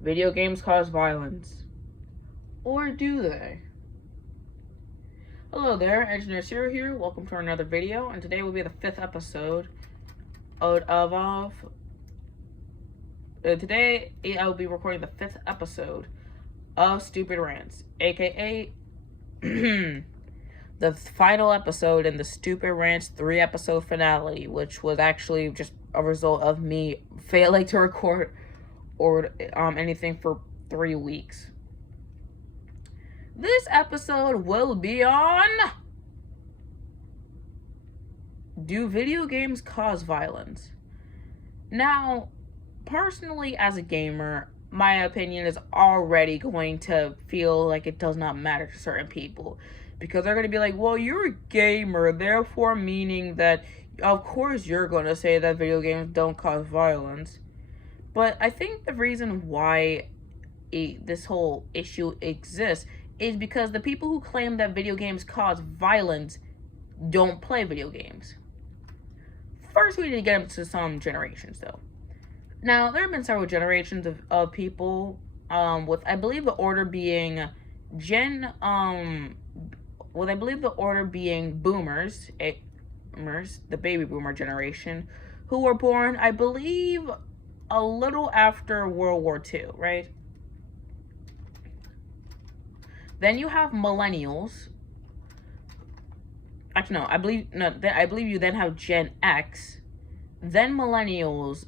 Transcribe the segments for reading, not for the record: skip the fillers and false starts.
Video games cause violence. Or do they? Hello there, Engineer Zero here. Welcome to another video, and today will be the 5th episode today I will be recording the 5th episode of Stupid Rants, aka the final episode in the Stupid Rants 3-episode finale, which was actually just a result of me failing to record or anything for 3 weeks. This episode will be on: do video games cause violence? Now, personally, as a gamer, my opinion is already going to feel like it does not matter to certain people, because they're going to be like, well, you're a gamer, therefore meaning that of course you're going to say that video games don't cause violence. But I think the reason why this whole issue exists is because the people who claim that video games cause violence don't play video games. First, we need to get into some generations, though. Now, there have been several generations of people, with, I believe, the order being boomers, the baby boomer generation, who were born, I believe, a little after World War II, right? Then you have millennials. Actually, no, I believe you then have Gen X, then millennials,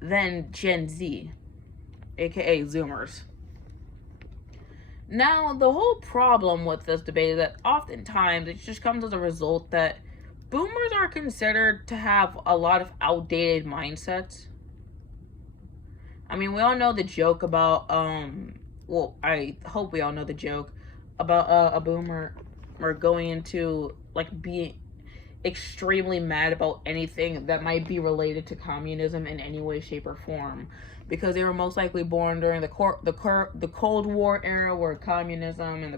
then Gen Z, aka Zoomers. Now, the whole problem with this debate is that oftentimes it just comes as a result that boomers are considered to have a lot of outdated mindsets. I mean, we all know the joke about, well, I hope we all know the joke about a boomer going into, like, being extremely mad about anything that might be related to communism in any way, shape, or form, because they were most likely born during the Cold War era, where communism and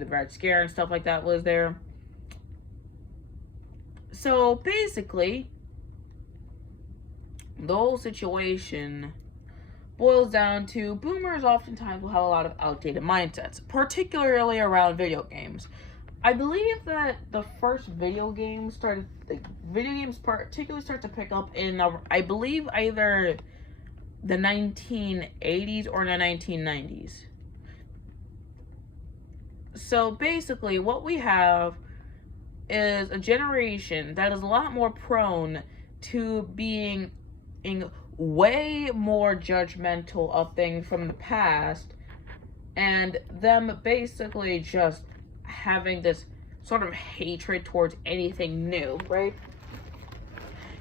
the Red Scare and stuff like that was there. So basically, the whole situation boils down to boomers oftentimes will have a lot of outdated mindsets, particularly around video games. I believe that the first video games particularly start to pick up in, I believe, either the 1980s or the 1990s. So basically, what we have is a generation that is a lot more prone to being way more judgmental of things from the past, and them basically just having this sort of hatred towards anything new, right?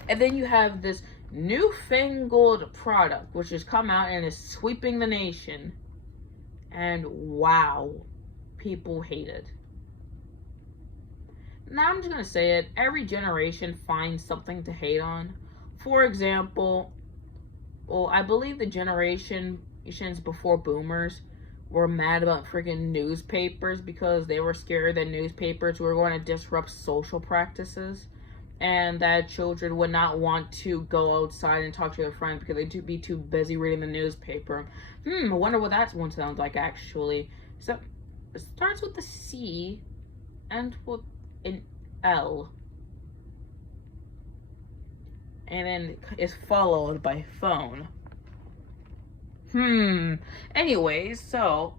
And then you have this newfangled product which has come out and is sweeping the nation, and wow, people hate it. Now, I'm just gonna say it, every generation finds something to hate on. For example, well, I believe the generations before boomers were mad about freaking newspapers because they were scared that newspapers were going to disrupt social practices, and that children would not want to go outside and talk to their friends because they'd be too busy reading the newspaper. I wonder what that one sounds like, actually. So, it starts with a C and with an L, and then is followed by phone. Anyways, so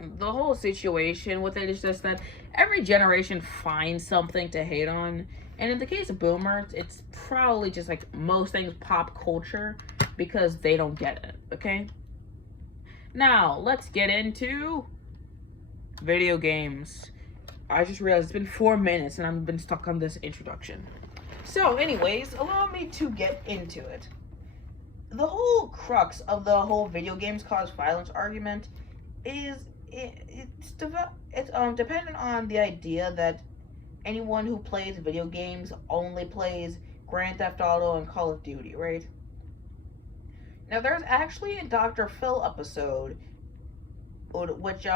the whole situation with it is just that every generation finds something to hate on. And in the case of boomers, it's probably just like most things pop culture, because they don't get it, okay? Now, let's get into video games. I just realized it's been 4 minutes and I've been stuck on this introduction. So anyways, allow me to get into it. The whole crux of the whole video games cause violence argument is it's dependent on the idea that anyone who plays video games only plays Grand Theft Auto and Call of Duty, right? Now, there's actually a Dr. Phil episode which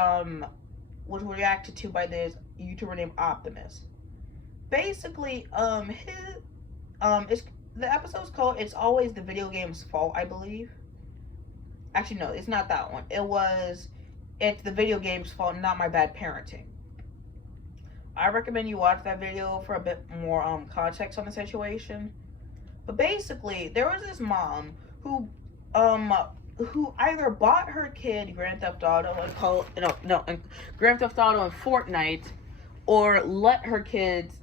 was reacted to by this YouTuber named Optimus. Basically, the episode's called "It's Always the Video Game's Fault," I believe. Actually, no, it's not that one. It's the video game's fault, not my bad parenting. I recommend you watch that video for a bit more context on the situation. But basically, there was this mom who um who either bought her kid Grand Theft Auto and Grand Theft Auto and Fortnite, or let her kids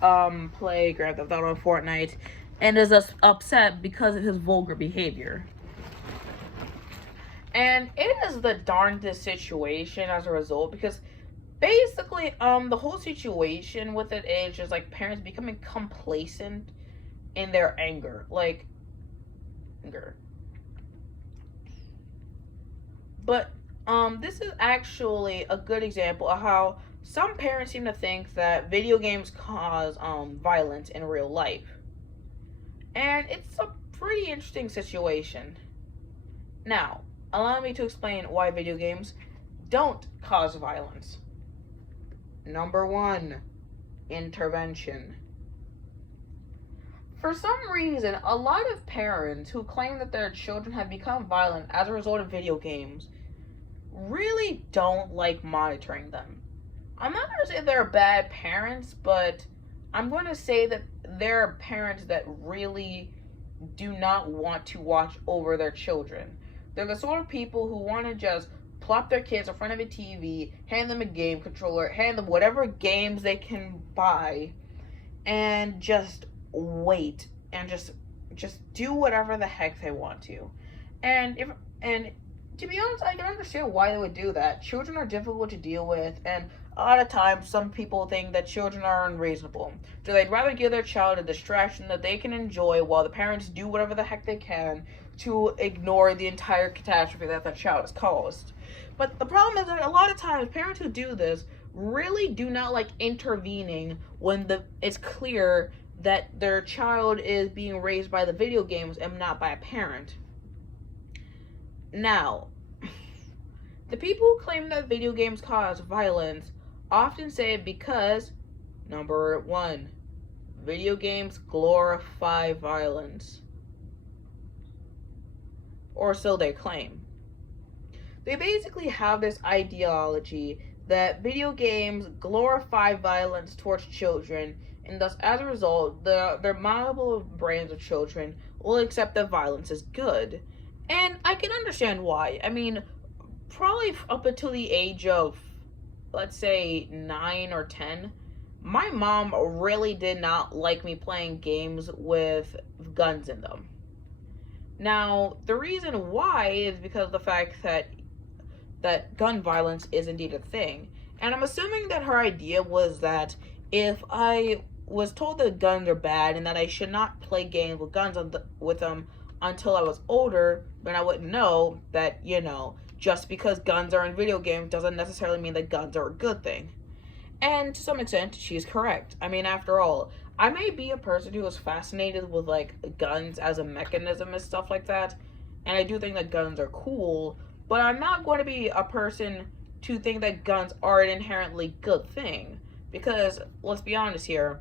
play Grand Theft Auto and Fortnite, and is upset because of his vulgar behavior. And it is the darndest situation as a result, because basically the whole situation with it is just like parents becoming complacent in their anger. But this is actually a good example of how some parents seem to think that video games cause violence in real life. And it's a pretty interesting situation. Now, allow me to explain why video games don't cause violence. Number 1, intervention. For some reason, a lot of parents who claim that their children have become violent as a result of video games really don't like monitoring them. I'm not going to say they're bad parents, but I'm going to say that they're parents that really do not want to watch over their children. They're the sort of people who want to just plop their kids in front of a TV, hand them a game controller, hand them whatever games they can buy, and just wait and just do whatever the heck they want to. And to be honest, I can understand why they would do that. Children are difficult to deal with, and a lot of times some people think that children are unreasonable. So they'd rather give their child a distraction that they can enjoy while the parents do whatever the heck they can to ignore the entire catastrophe that the child has caused. But the problem is that a lot of times parents who do this really do not like intervening when it's clear that their child is being raised by the video games and not by a parent. Now, the people who claim that video games cause violence often say it because, number 1, video games glorify violence. Or so they claim. They basically have this ideology that video games glorify violence towards children, and thus, as a result, their malleable brains of children will accept that violence is good. And I can understand why. I mean, probably up until the age of, let's say, 9 or 10, my mom really did not like me playing games with guns in them. Now, the reason why is because of the fact that gun violence is indeed a thing. And I'm assuming that her idea was that if I was told that guns are bad and that I should not play games with guns with them until I was older, then I wouldn't know that, just because guns are in video games doesn't necessarily mean that guns are a good thing. And to some extent, she's correct. I mean, after all, I may be a person who is fascinated with, guns as a mechanism and stuff like that, and I do think that guns are cool, but I'm not going to be a person to think that guns are an inherently good thing. Because, let's be honest here,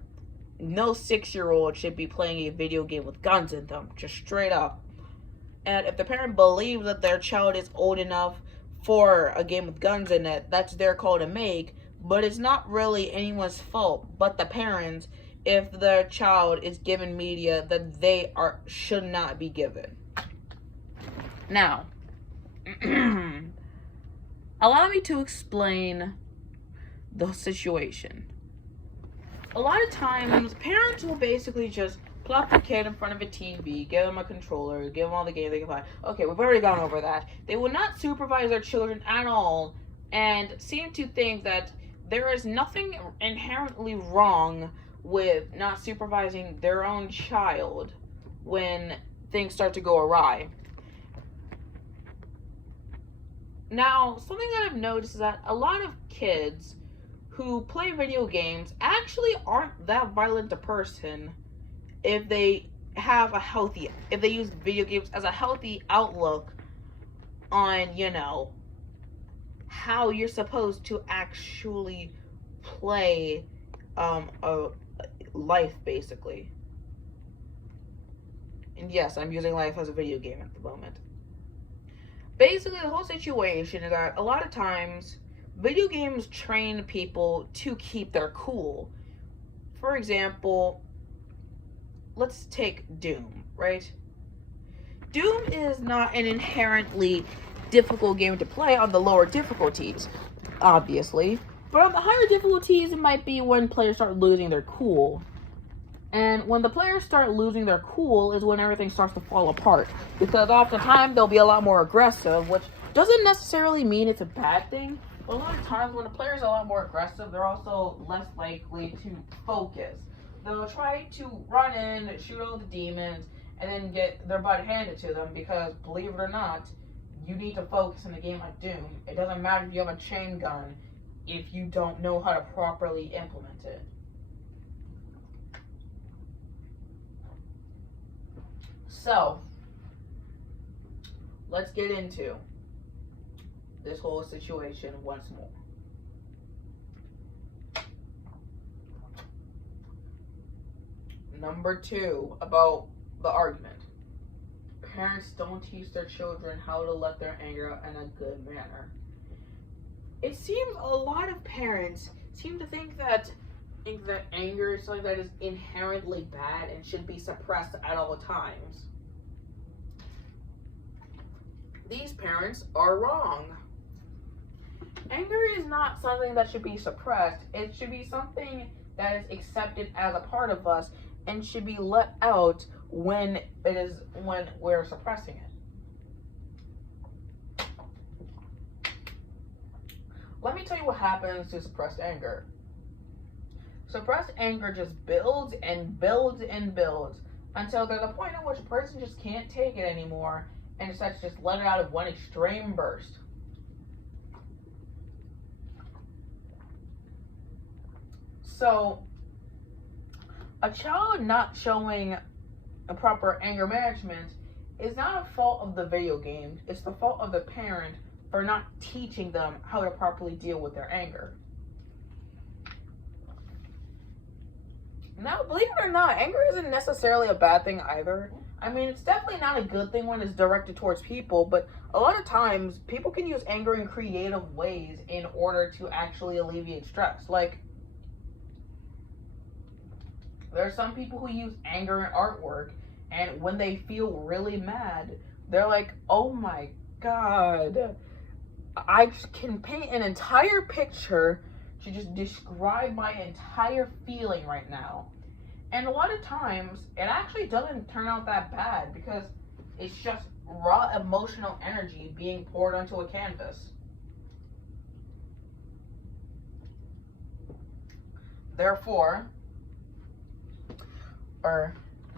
no 6-year-old should be playing a video game with guns in them, just straight up. And if the parent believes that their child is old enough for a game with guns in it, that's their call to make, but it's not really anyone's fault but the parents if their child is given media that they should not be given. Now, allow me to explain the situation. A lot of times, parents will basically just plop their kid in front of a TV, give them a controller, give them all the games they can play. Okay, we've already gone over that. They will not supervise their children at all, and seem to think that there is nothing inherently wrong with not supervising their own child when things start to go awry. Now, something that I've noticed is that a lot of kids who play video games actually aren't that violent a person if they use video games as a healthy outlook on, how you're supposed to actually play a life, basically. And yes, I'm using life as a video game at the moment. Basically, the whole situation is that a lot of times video games train people to keep their cool. For example, let's take Doom, right? Doom is not an inherently difficult game to play on the lower difficulties, obviously. But on the higher difficulties, it might be when players start losing their cool. And when the players start losing their cool is when everything starts to fall apart. Because oftentimes they'll be a lot more aggressive, which doesn't necessarily mean it's a bad thing. But a lot of times when a player is a lot more aggressive, they're also less likely to focus. They'll try to run in, shoot all the demons, and then get their butt handed to them because, believe it or not, you need to focus in a game like Doom. It doesn't matter if you have a chain gun if you don't know how to properly implement it. So, let's get into this whole situation once more. Number 2 about the argument. Parents don't teach their children how to let their anger out in a good manner. It seems a lot of parents seem to think that anger is something that is inherently bad and should be suppressed at all times. These parents are wrong. Anger is not something that should be suppressed. It should be something that is accepted as a part of us and should be let out when we're suppressing it. Let me tell you what happens to suppressed anger. Suppressed anger just builds and builds and builds until there's a point at which a person just can't take it anymore and decides to just let it out of one extreme burst. So, a child not showing a proper anger management is not a fault of the video game. It's the fault of the parent for not teaching them how to properly deal with their anger. Now, believe it or not, anger isn't necessarily a bad thing either. I mean, it's definitely not a good thing when it's directed towards people, but a lot of times people can use anger in creative ways in order to actually alleviate stress. Like, there are some people who use anger in artwork, and when they feel really mad, they're like, oh my god, I can paint an entire picture to just describe my entire feeling right now. And a lot of times, it actually doesn't turn out that bad because it's just raw emotional energy being poured onto a canvas. Therefore,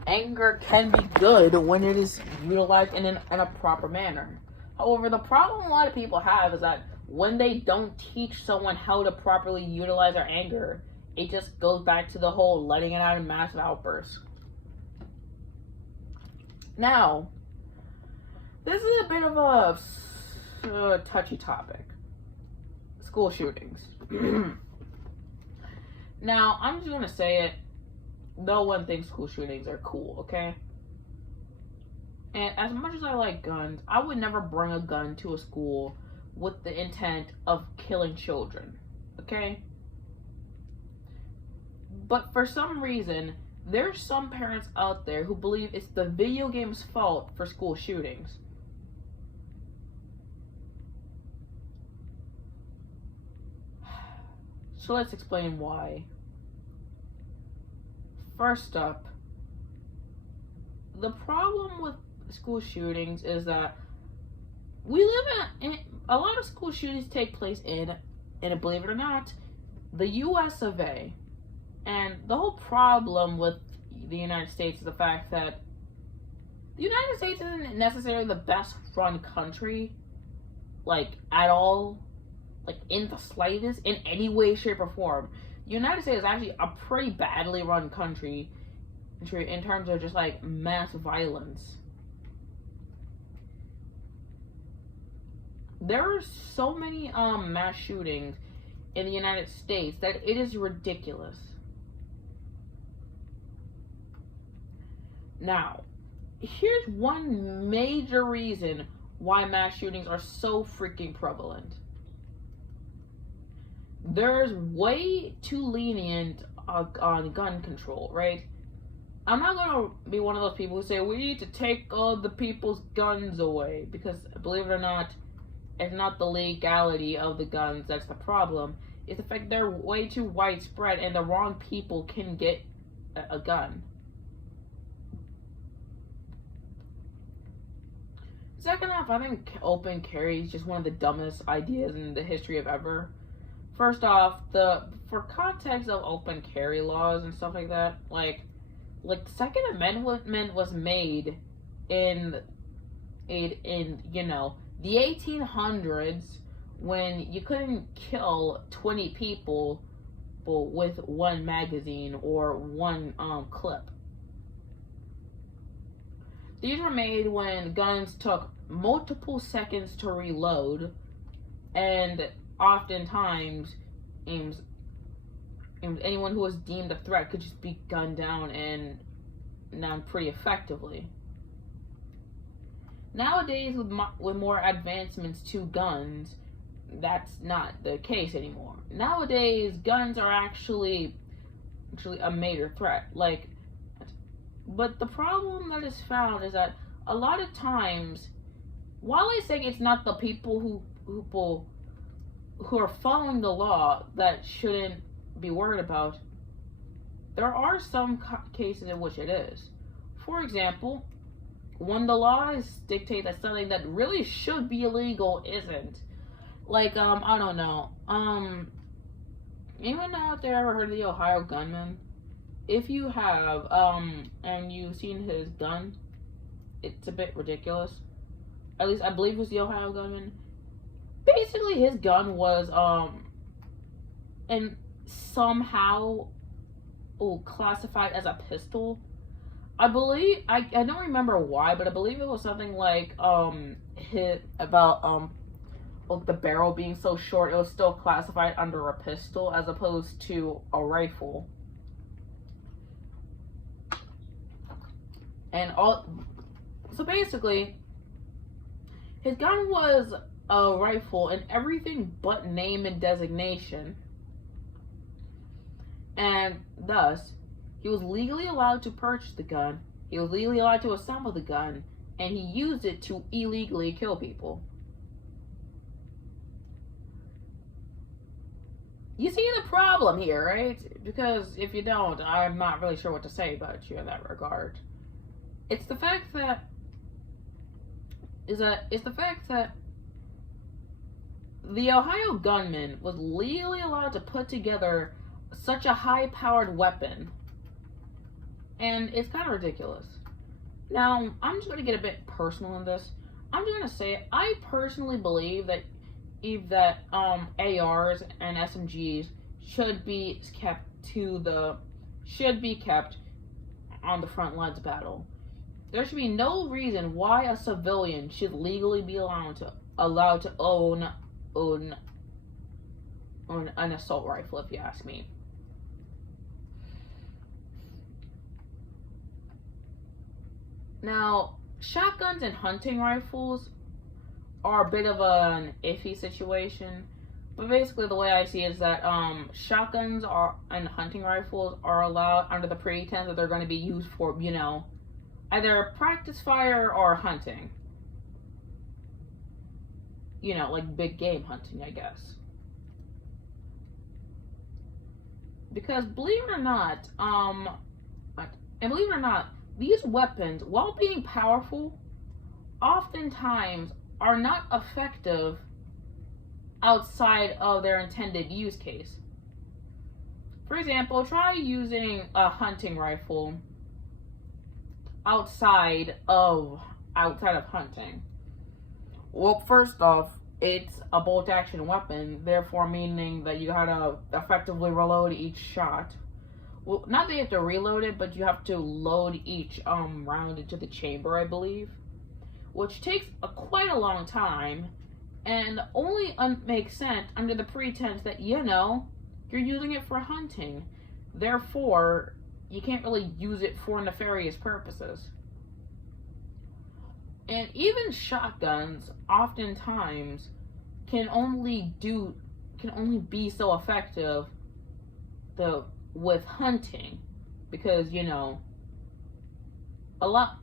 anger can be good when it is utilized in a proper manner. However, the problem a lot of people have is that when they don't teach someone how to properly utilize their anger, it just goes back to the whole letting it out in massive outbursts. Now, this is a bit of a touchy topic. School shootings. Now, I'm just going to say it. No one thinks school shootings are cool, okay? And as much as I like guns, I would never bring a gun to a school with the intent of killing children, okay? But for some reason, there's some parents out there who believe it's the video game's fault for school shootings. So let's explain why. First up, the problem with school shootings is that we live in a lot of school shootings take place in, and believe it or not, the US of A. And the whole problem with the United States is the fact that the United States isn't necessarily the best run country, like, at all, like, in the slightest, in any way, shape, or form. The United States is actually a pretty badly run country in terms of just, like, mass violence. There are so many mass shootings in the United States that it is ridiculous. Now, here's one major reason why mass shootings are so freaking prevalent. There's way too lenient on gun control, right? I'm not gonna be one of those people who say we need to take all the people's guns away, because believe it or not, it's not the legality of the guns that's the problem. It's the fact they're way too widespread and the wrong people can get a gun. Second off, I think open carry is just one of the dumbest ideas in the history of ever. First off, for context of open carry laws and stuff like that, like the Second Amendment was made in the 1800s, when you couldn't kill 20 people with one magazine or one clip. These were made when guns took multiple seconds to reload, and oftentimes anyone who was deemed a threat could just be gunned down and pretty effectively. Nowadays, with more advancements to guns, that's not the case anymore. Nowadays, guns are actually a major threat. But the problem that is found is that a lot of times, while I say it's not the people who are following the law that shouldn't be worried about, there are some cases in which it is. For example, when the laws dictate that something that really should be illegal isn't. I don't know. Anyone out there ever heard of the Ohio gunman? If you have, and you've seen his gun, it's a bit ridiculous. At least I believe it was the Ohio gunman. Basically, his gun was, and somehow classified as a pistol. I believe, I don't remember why, but I believe it was something like, the barrel being so short, it was still classified under a pistol as opposed to a rifle. So basically, his gun was a rifle in everything but name and designation. And thus, he was legally allowed to purchase the gun, he was legally allowed to assemble the gun, and he used it to illegally kill people. You see the problem here, right? Because if you don't, I'm not really sure what to say about you in that regard. It's the fact that the Ohio gunman was legally allowed to put together such a high-powered weapon, and it's kind of ridiculous. Now, I'm just going to get a bit personal in this. I'm just going to say I personally believe that ARs and SMGs should be kept on the front lines of battle. There should be no reason why a civilian should legally be allowed to own an assault rifle, if you ask me. Now, shotguns and hunting rifles are a bit of an iffy situation, but basically the way I see it is that shotguns and hunting rifles are allowed under the pretense that they're going to be used for, either practice fire or hunting. Like big game hunting, I guess. Because believe it or not, these weapons, while being powerful, oftentimes are not effective outside of their intended use case. For example, try using a hunting rifle outside of hunting. Well, first off, it's a bolt action weapon, therefore meaning that you gotta effectively reload each shot. Well, not that you have to reload it, but you have to load each round into the chamber, I believe, which takes quite a long time, and only makes sense under the pretense that you're using it for hunting. Therefore, you can't really use it for nefarious purposes. And even shotguns oftentimes can only do can only be so effective the with hunting, because a lot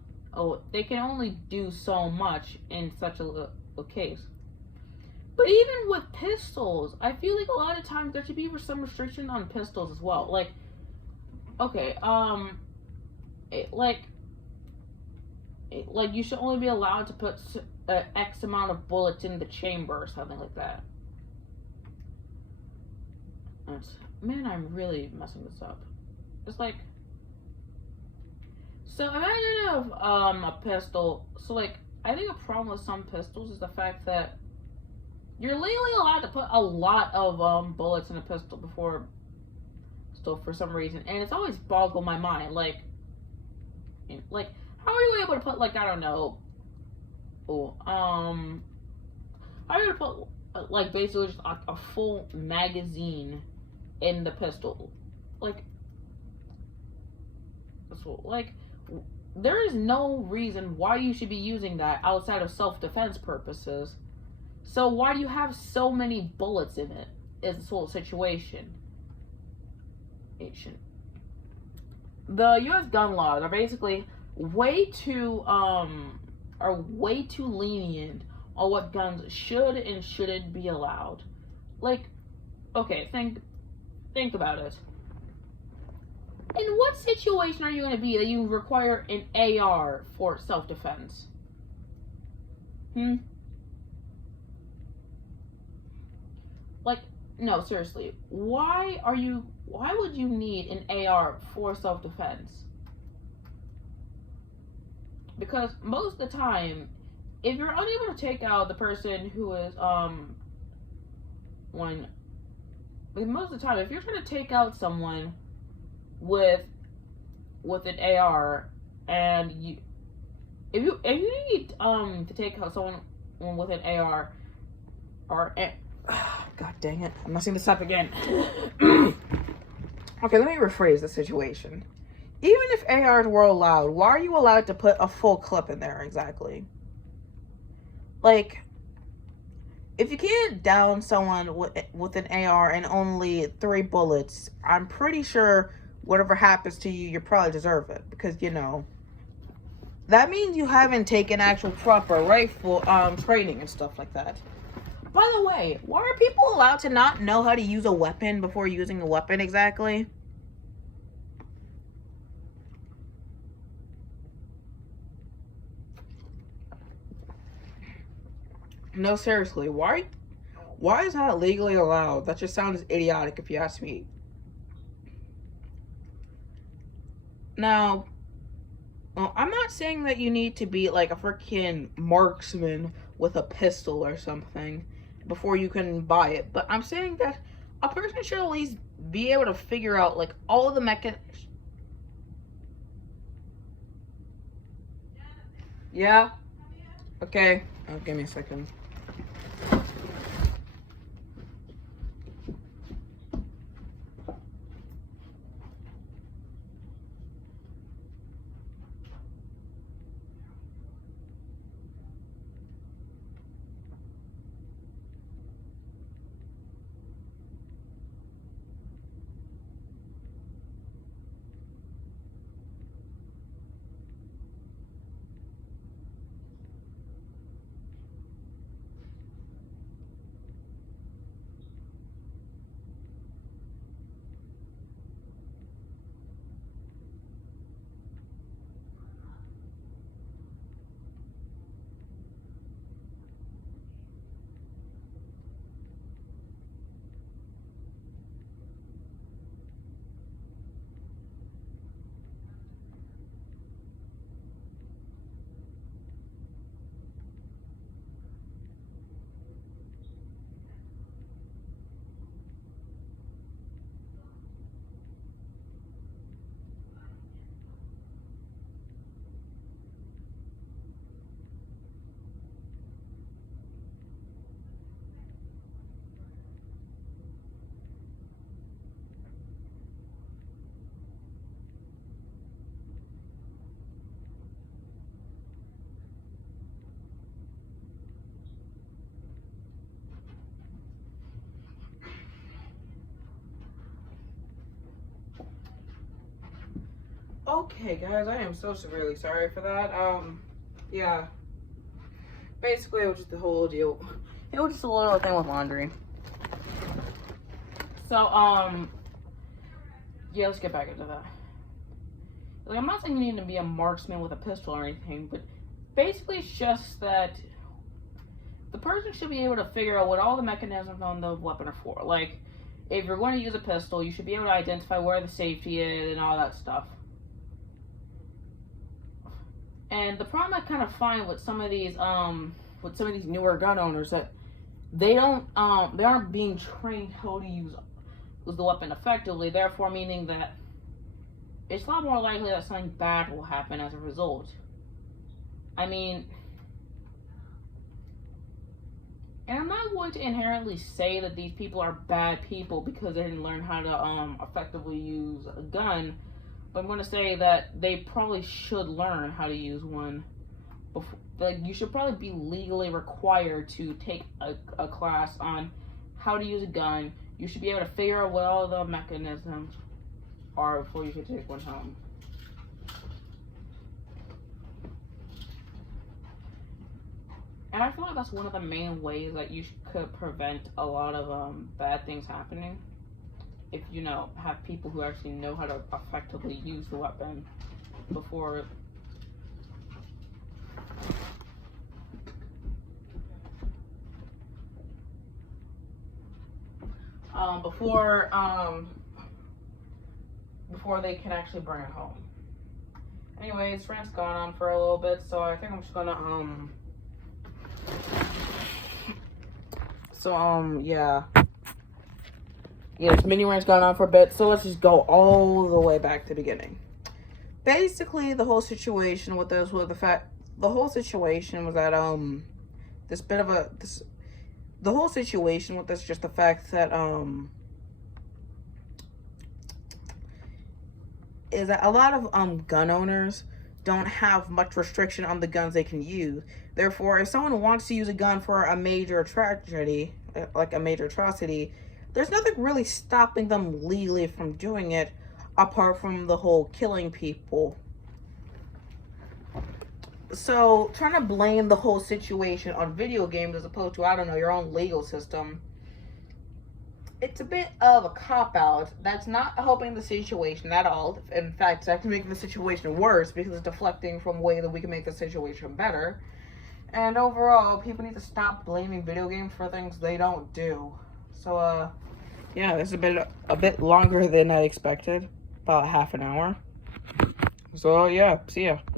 they can only do so much in such a case. But even with pistols, I feel like a lot of times there should be some restriction on pistols as well. Like, okay, like you should only be allowed to put X amount of bullets in the chamber or something like that. Man, I'm really messing this up. It's like, so imagine if a pistol. So like, I think a problem with some pistols is the fact that you're legally allowed to put a lot of bullets in a pistol before, still for some reason, and it's always boggled my mind. Like how are you able to put, like, I don't know, how are you able to put like basically just a full magazine in the pistol? Like, so, like, there is no reason why you should be using that outside of self-defense purposes. So why do you have so many bullets in it? Is this whole situation? It should. The U.S. gun laws are basically are way too lenient on what guns should and shouldn't be allowed. Like, okay, think about it. In what situation are you going to be that you require an AR for self-defense? Like, no, seriously. Why would you need an AR for self-defense? Because most of the time, if you're unable to take out the person who is most of the time, if you're trying to take out someone with an AR, and if you need to take out someone with an AR, or God dang it, I'm messing this up again. Okay, let me rephrase the situation. Even if ARs were allowed, why are you allowed to put a full clip in there exactly? Like, if you can't down someone with an AR and only 3 bullets, I'm pretty sure whatever happens to you, you probably deserve it. Because, that means you haven't taken actual proper rifle training and stuff like that. By the way, why are people allowed to not know how to use a weapon before using a weapon exactly? No, seriously, why is that legally allowed? That just sounds idiotic if you ask me. Now, well, I'm not saying that you need to be like a freaking marksman with a pistol or something before you can buy it, but I'm saying that a person should at least be able to figure out like all the mechanics. Yeah? Okay. Oh, give me a second. Okay, guys, I am so severely sorry for that. Yeah. Basically, it was just the whole deal. It was just a little thing with laundry. So, yeah, let's get back into that. Like, I'm not saying you need to be a marksman with a pistol or anything, but basically it's just that the person should be able to figure out what all the mechanisms on the weapon are for. Like, if you're going to use a pistol, you should be able to identify where the safety is and all that stuff. And the problem I kind of find with some of these newer gun owners that they aren't being trained how to use the weapon effectively, therefore meaning that it's a lot more likely that something bad will happen as a result. I mean, and I'm not going to inherently say that these people are bad people because they didn't learn how to effectively use a gun, but I'm going to say that they probably should learn how to use one. Before, like, you should probably be legally required to take a class on how to use a gun. You should be able to figure out what all the mechanisms are before you can take one home. And I feel like that's one of the main ways that you could prevent a lot of bad things happening. If you have people who actually know how to effectively use the weapon before before they can actually bring it home. Anyways, Rant's gone on for a little bit, so I think I'm just gonna yeah, this mini rant's gone on for a bit, so let's just go all the way back to the beginning. Basically, the whole situation with this was that the whole situation with this just the fact that is that a lot of gun owners don't have much restriction on the guns they can use. Therefore, if someone wants to use a gun for a major tragedy, like a major atrocity, there's nothing really stopping them legally from doing it, apart from the whole killing people. So, trying to blame the whole situation on video games as opposed to, I don't know, your own legal system, it's a bit of a cop-out. That's not helping the situation at all. In fact, it's actually making the situation worse because it's deflecting from a way that we can make the situation better. And overall, people need to stop blaming video games for things they don't do. So, yeah, this is a bit longer than I expected. About half an hour. So, yeah, see ya.